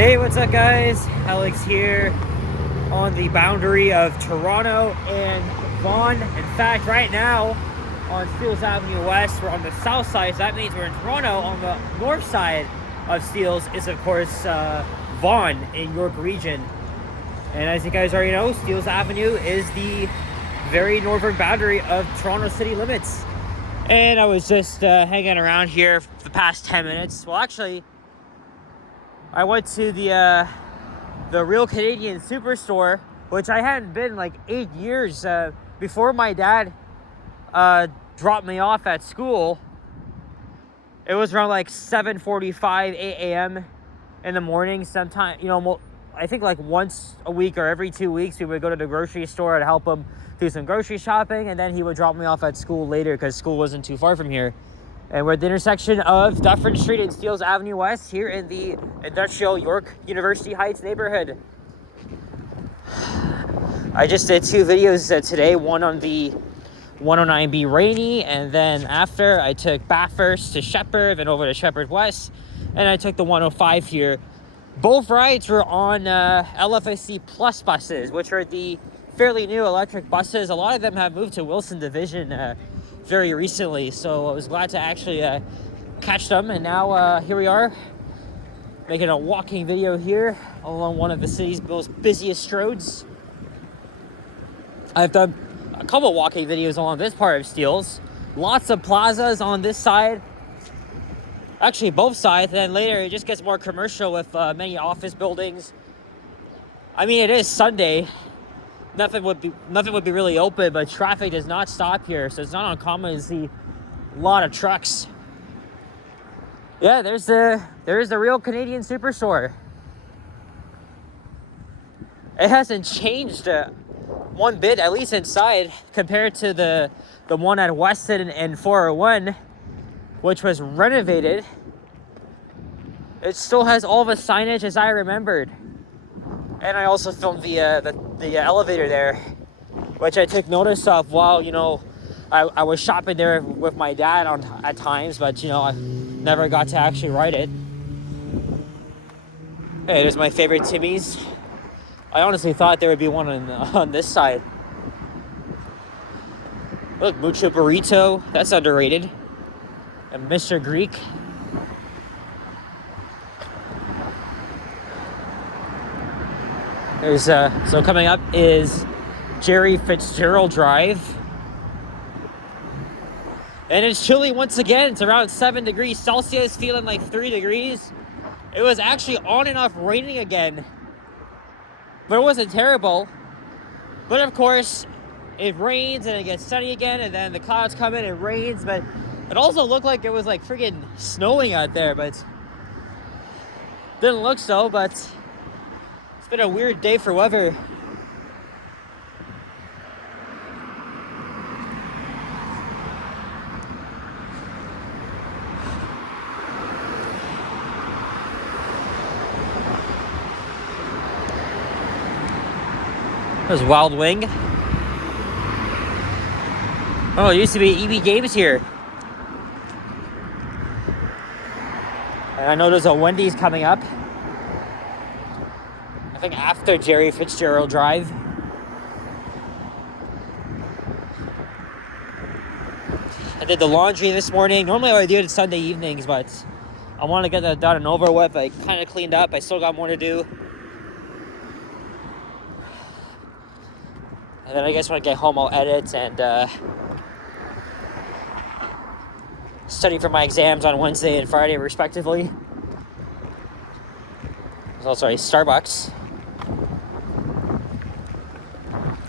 Hey, what's up guys? Alex here on the boundary of Toronto and Vaughan. In fact, right now on Steeles Avenue West, we're on the south side, so that means we're in Toronto. On the north side of Steeles is of course Vaughan in York Region. And as you guys already know, Steeles Avenue is the very northern boundary of Toronto city limits. And I was just hanging around here for the past 10 minutes. Well, actually, I went to the Real Canadian Superstore, which I hadn't been in like 8 years. Before my dad dropped me off at school, it was around like 7:45, 8 a.m. in the morning. Sometime, I think like once a week or every 2 weeks, we would go to the grocery store and help him do some grocery shopping, and then he would drop me off at school later because school wasn't too far from here. And we're at the intersection of Dufferin Street and Steeles Avenue West here in the industrial York University Heights neighborhood. I just did 2 videos today, one on the 109B Rainy, and then after I took Bathurst to Shepherd and over to Shepherd West, and I took the 105 here. Both rides were on LFSC Plus buses, which are the fairly new electric buses. A lot of them have moved to Wilson Division very recently, so I was glad to actually catch them. And now here we are making a walking video here along one of the city's most busiest roads. I've done a couple walking videos along this part of Steeles. Lots of plazas on this side, actually both sides, and then later it just gets more commercial with many office buildings. I mean, it is Sunday. Nothing would be really open, but traffic does not stop here, so it's not uncommon to see a lot of trucks. Yeah, there's the Real Canadian Superstore. It hasn't changed one bit, at least inside, compared to the one at Weston and 401, which was renovated. It still has all the signage as I remembered. And I also filmed the elevator there, which I took notice of while, I was shopping there with my dad at times, but, I never got to actually ride it. Hey, there's my favorite Timmy's. I honestly thought there would be one on this side. Look, Mucho Burrito, that's underrated. And Mr. Greek. There's so coming up is Jerry Fitzgerald Drive. And it's chilly once again. It's around 7 degrees Celsius, feeling like 3 degrees. It was actually on and off raining again, but it wasn't terrible. But of course, it rains and it gets sunny again, and then the clouds come in, it rains, but it also looked like it was like friggin' snowing out there, but didn't look so. But it's been a weird day for weather. There's Wild Wing. Oh, there used to be EB Games here. And I know there's a Wendy's coming up, I think after Jerry Fitzgerald Drive. I did the laundry this morning. Normally I do it Sunday evenings, but I want to get that done and over with. I kind of cleaned up. I still got more to do. And then I guess when I get home, I'll edit and study for my exams on Wednesday and Friday, respectively. There's also a Starbucks.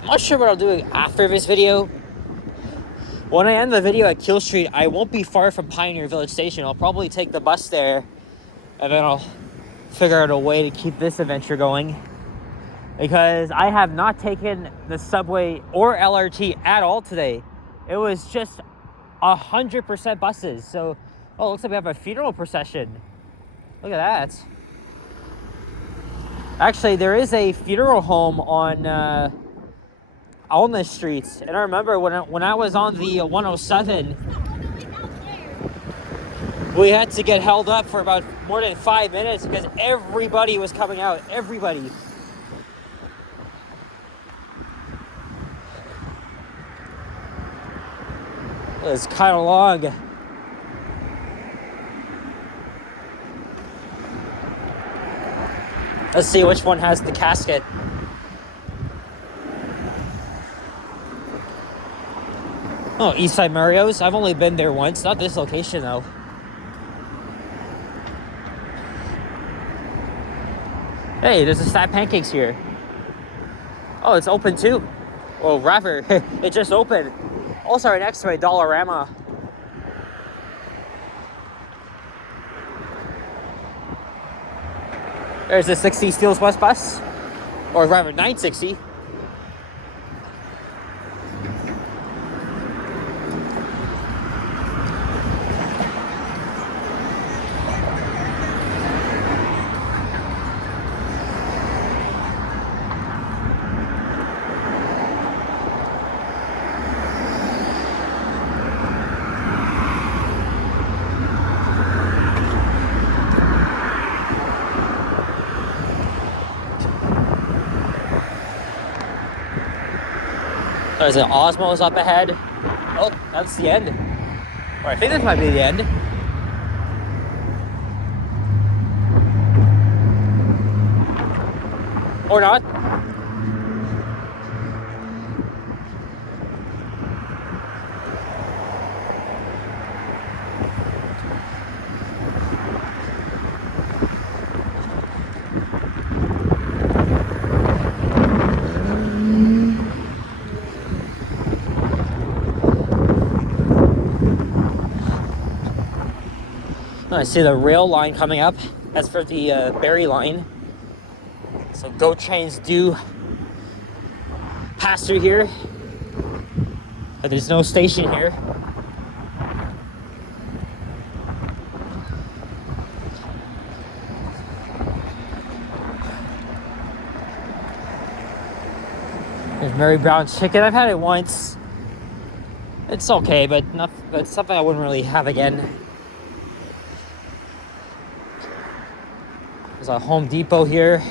I'm not sure what I'll do after this video. When I end the video at Keele Street, I won't be far from Pioneer Village Station. I'll probably take the bus there, and then I'll figure out a way to keep this adventure going. Because I have not taken the subway or LRT at all today. It was just 100% buses. So, oh, looks like we have a funeral procession. Look at that. Actually, there is a funeral home on the streets. And I remember when I was on the 107, We had to get held up for about more than 5 minutes because everybody was coming out. Everybody. It was kind of long. Let's see which one has the casket. Oh, Eastside Mario's. I've only been there once. Not this location, though. Hey, there's a Stat Pancakes here. Oh, it's open too. Well, rather, it just opened. Also right next to a Dollarama. There's a 60 Steels West bus. Or rather, 960. There's an Osmos up ahead. Oh, that's the end. Or I think this might be the end. Or not. I see the rail line coming up. That's for the Berry line. So GO trains do pass through here. But there's no station here. There's Mary Brown's chicken. I've had it once. It's okay, but it's something I wouldn't really have again. There's a Home Depot here.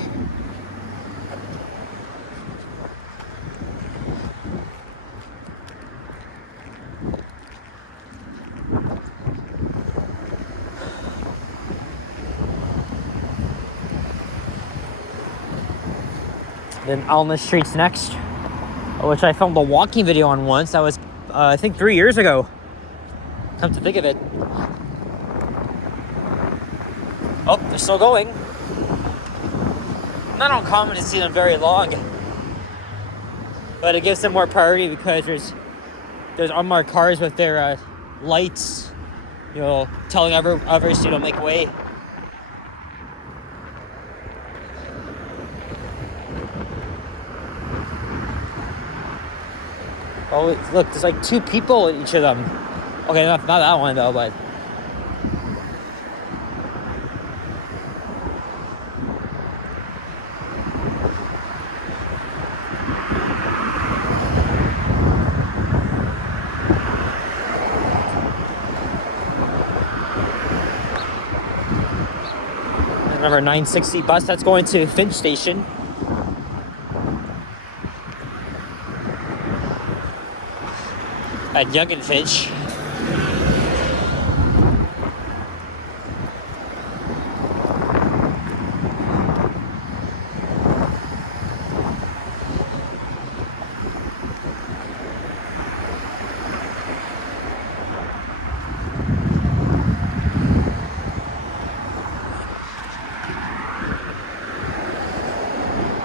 Then Alma Street's next, which I filmed a walking video on once. That was, I think, 3 years ago. Come to think of it. Oh, they're still going. Not uncommon to see them very long, but it gives them more priority because there's unmarked cars with their lights, you know, telling others to make way. Oh, look, there's like 2 people in each of them. Okay, not that one though, but. Remember 960 bus that's going to Finch Station. At Yonge and Finch.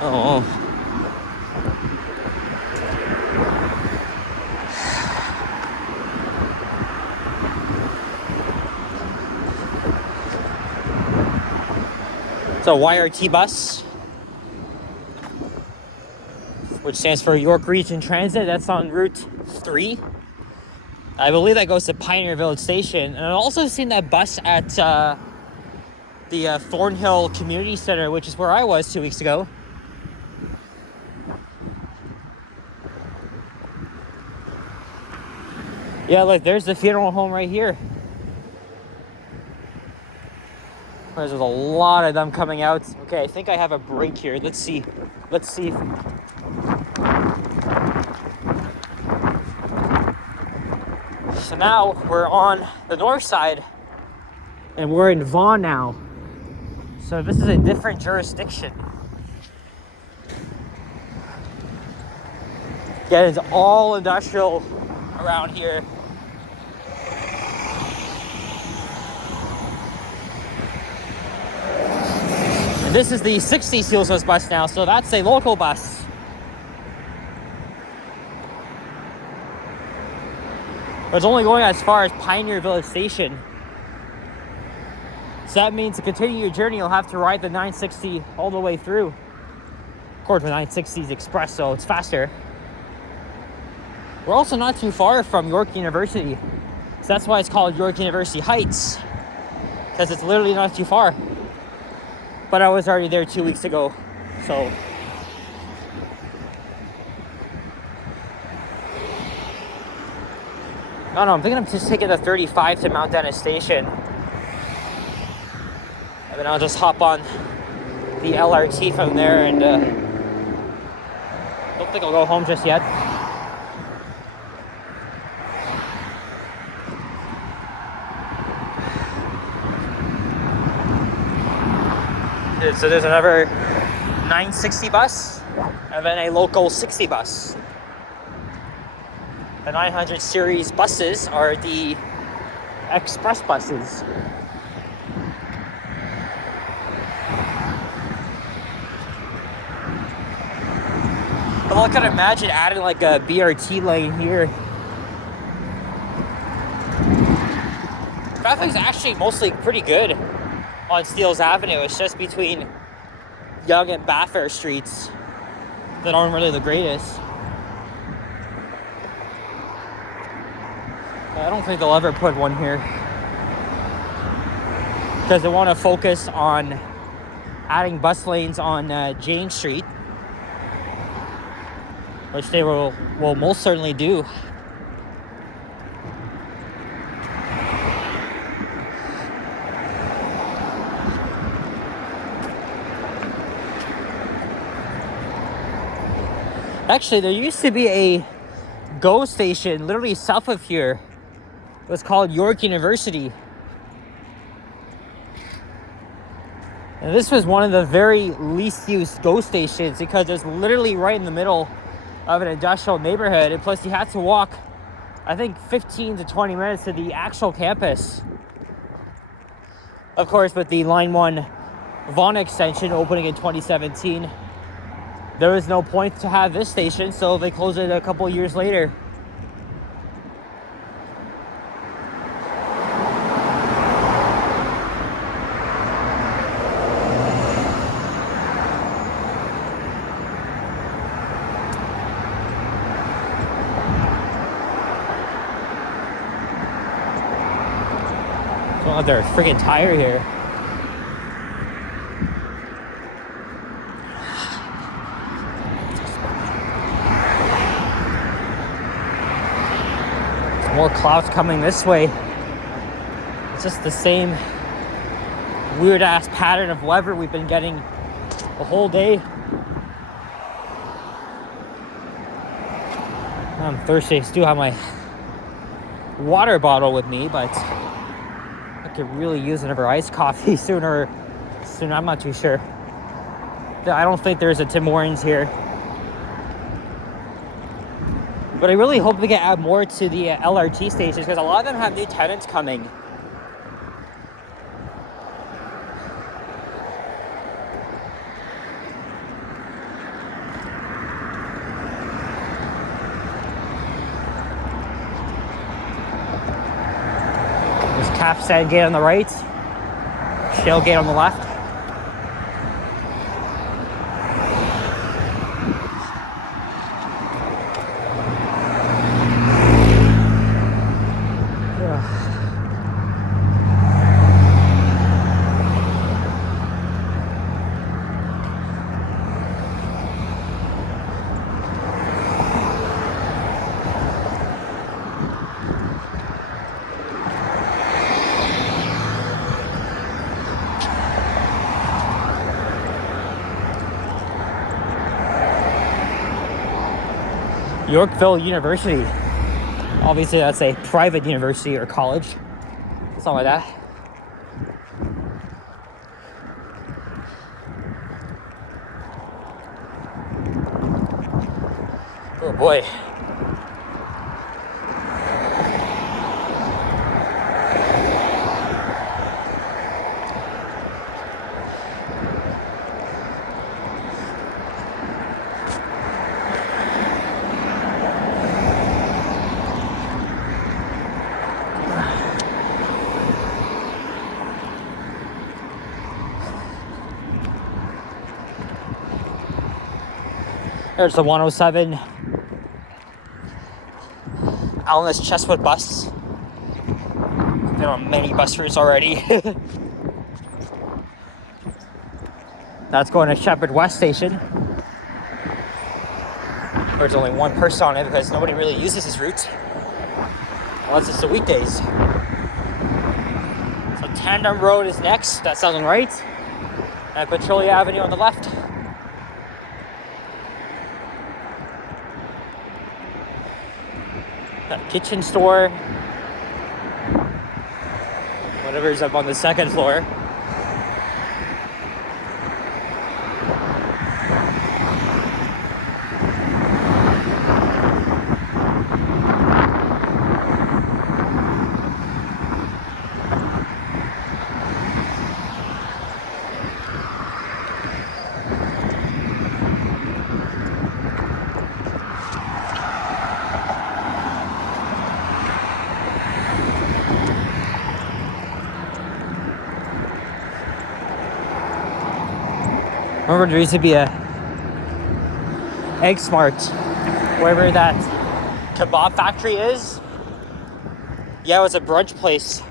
Oh. It's a YRT bus, which stands for York Region Transit. That's on Route 3. I believe that goes to Pioneer Village Station. And I've also seen that bus at the Thornhill Community Center, which is where I was 2 weeks ago. Yeah, look, there's the funeral home right here. There's a lot of them coming out. Okay, I think I have a break here. Let's see. So now we're on the north side and we're in Vaughan now. So this is a different jurisdiction. Yeah, it's all industrial around here. And this is the 60 Seals bus now, so that's a local bus. It's only going as far as Pioneer Village Station. So that means to continue your journey, you'll have to ride the 960 all the way through. Of course, the 960 is express, so it's faster. We're also not too far from York University. So that's why it's called York University Heights, because it's literally not too far. But I was already there 2 weeks ago, so. No, I'm thinking I'm just taking the 35 to Mount Dennis Station. And then I'll just hop on the LRT from there and don't think I'll go home just yet. So there's another 960 bus and then a local 60 bus. The 900 series buses are the express buses. But I could imagine adding like a BRT lane here. Traffic's actually mostly pretty good on Steeles Avenue. It's just between Yonge and Bathurst streets that aren't really the greatest. I don't think they'll ever put one here because they want to focus on adding bus lanes on Jane Street, which they will most certainly do. Actually, there used to be a GO station literally south of here. It was called York University. And this was one of the very least used GO stations because it's literally right in the middle of an industrial neighborhood. And plus you had to walk, I think, 15 to 20 minutes to the actual campus. Of course, with the Line 1 Vaughan extension opening in 2017, there was no point to have this station, so they closed it a couple years later. Oh, there's a friggin' tire here. More clouds coming this way. It's just the same weird ass pattern of weather we've been getting the whole day. I'm thirsty. I still have my water bottle with me, but I could really use another iced coffee sooner. I'm not too sure. I don't think there's a Tim Hortons here. But I really hope we can add more to the LRT stations because a lot of them have new tenants coming. There's Capstan Gate on the right, Shale Gate on the left. Yorkville University. Obviously, that's a private university or college. Something like that. Oh boy. There's the 107 Allen's Chestwood bus. There are many bus routes already. That's going to Shepherd West Station. There's only one person on it because nobody really uses this route unless it's the weekdays. So Tandem Road is next. That sounds right. And Petrolia Avenue on the left. That kitchen store. Whatever's up on the second floor. Remember, there used to be a Egg Smart, wherever that kebab factory is. Yeah, it was a brunch place.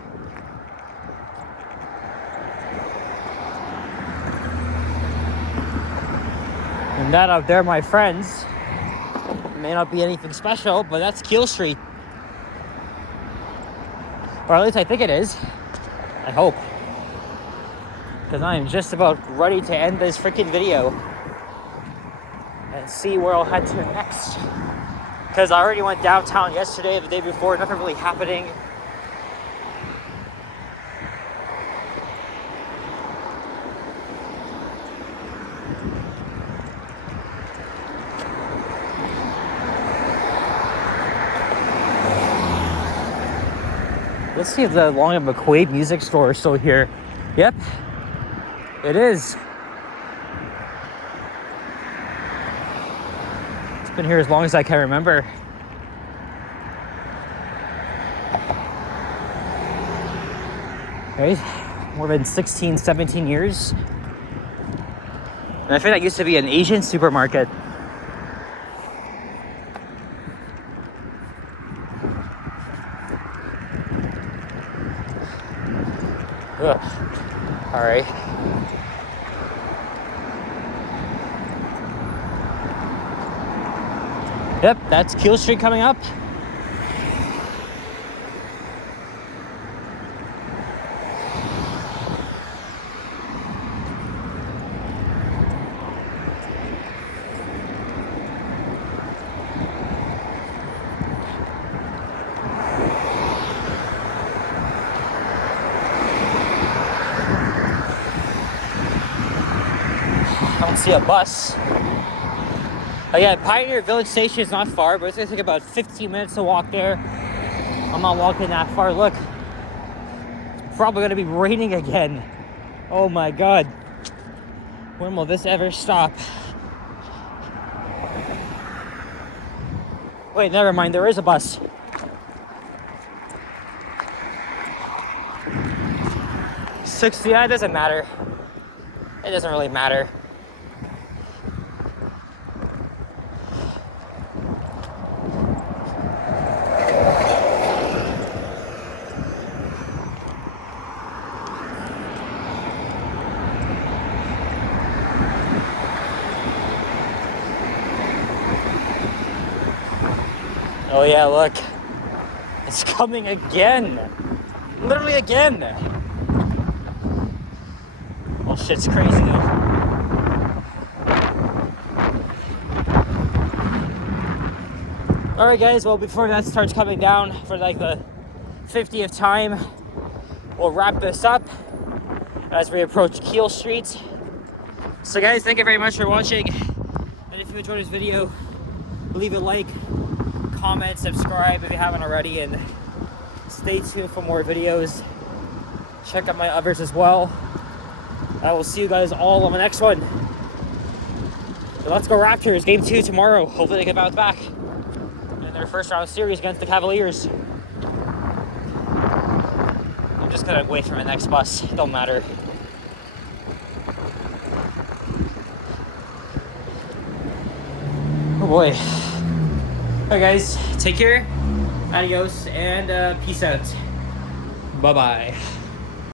And that out there, my friends, may not be anything special, but that's Keel Street. Or at least I think it is. I hope. Because I am just about ready to end this freaking video and see where I'll head to next. Because I already went downtown yesterday, the day before, nothing really happening. Let's see if the Long and McQuaid music store is still here. Yep. It is. It's been here as long as I can remember. Right? More than 16, 17 years. And I think that used to be an Asian supermarket. Ugh. All right. Yep, that's Keel Street coming up. I don't see a bus. Again, Pioneer Village Station is not far, but it's gonna take about 15 minutes to walk there. I'm not walking that far. Look, it's probably gonna be raining again. Oh my God. When will this ever stop? Wait, never mind, there is a bus. Yeah, it doesn't matter. It doesn't really matter. Oh yeah, look. It's coming again. Literally again. Oh shit's crazy though. All right, guys. Well, before that starts coming down for like the 50th time, we'll wrap this up as we approach Keel Street. So, guys, thank you very much for watching. And if you enjoyed this video, leave a like, comment, subscribe if you haven't already, and stay tuned for more videos. Check out my others as well. I will see you guys all on the next one. Let's go Raptors, game 2 tomorrow. Hopefully they can bounce back in their first round series against the Cavaliers. I'm just gonna wait for my next bus. It don't matter. Oh boy. Alright guys, take care. Adios and peace out. Bye-bye.